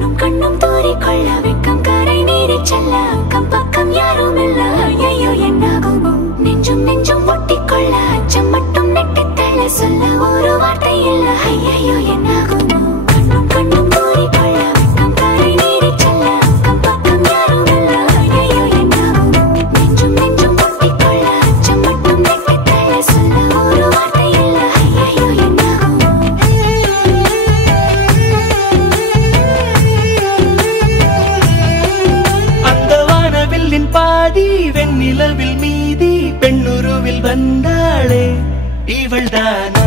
கண்ணும் கண்ணும் தூரிக்கொள்ள வெட்கம் கரை நீரி செல்ல அக்கம் பக்கம் யாரும் இல்ல ஐயோ என்னாகுமோ நெஞ்சும் நெஞ்சும் ஒட்டிக்கொள்ள அச்சம் மட்டும் நெட்டித்தள்ள சொல்ல ஒரு வார்த்தை இல்ல ஐயோ என்னாகுமோ கண்ணும் கண்ணும் தூரிக்கொள்ள வெட்கம் கரை நீரி செல்ல அக்கம் பக்கம் யாரும் இல்ல ஐயோ என்னாகுமோ நெஞ்சும் நெஞ்சும் ஒட்டிக்கொள்ள அச்சம் மட்டும் நெட்டித்தள்ள சொல்ல ஒரு வார்த்தை இல்ல ஐயோ என்னாகுமோ அந்த வானவில்லின் பாதி வெண்ணிலவில் மீதி பெண்ணுருவில் வந்தாளே இவள்தானா